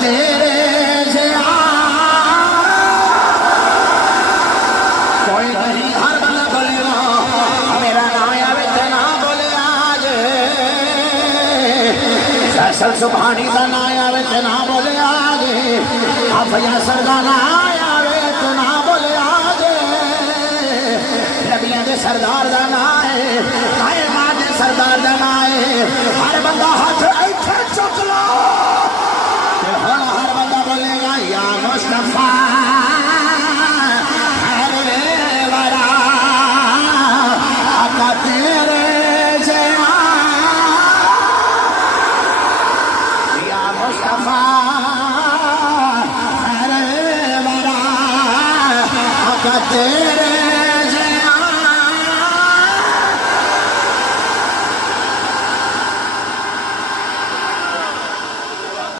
तेरे से कोई नहीं हर बंदा बोलेगा मेरा नाम आवे ते ना बोले आज फैसल सुभानी का नाम आवे ते ना बोले आज अफया सरदा ना आवे ते ना बोले आज नबियां दे सरदार दा नाम है कायनात दे सरदार दा नाम है हर बंदा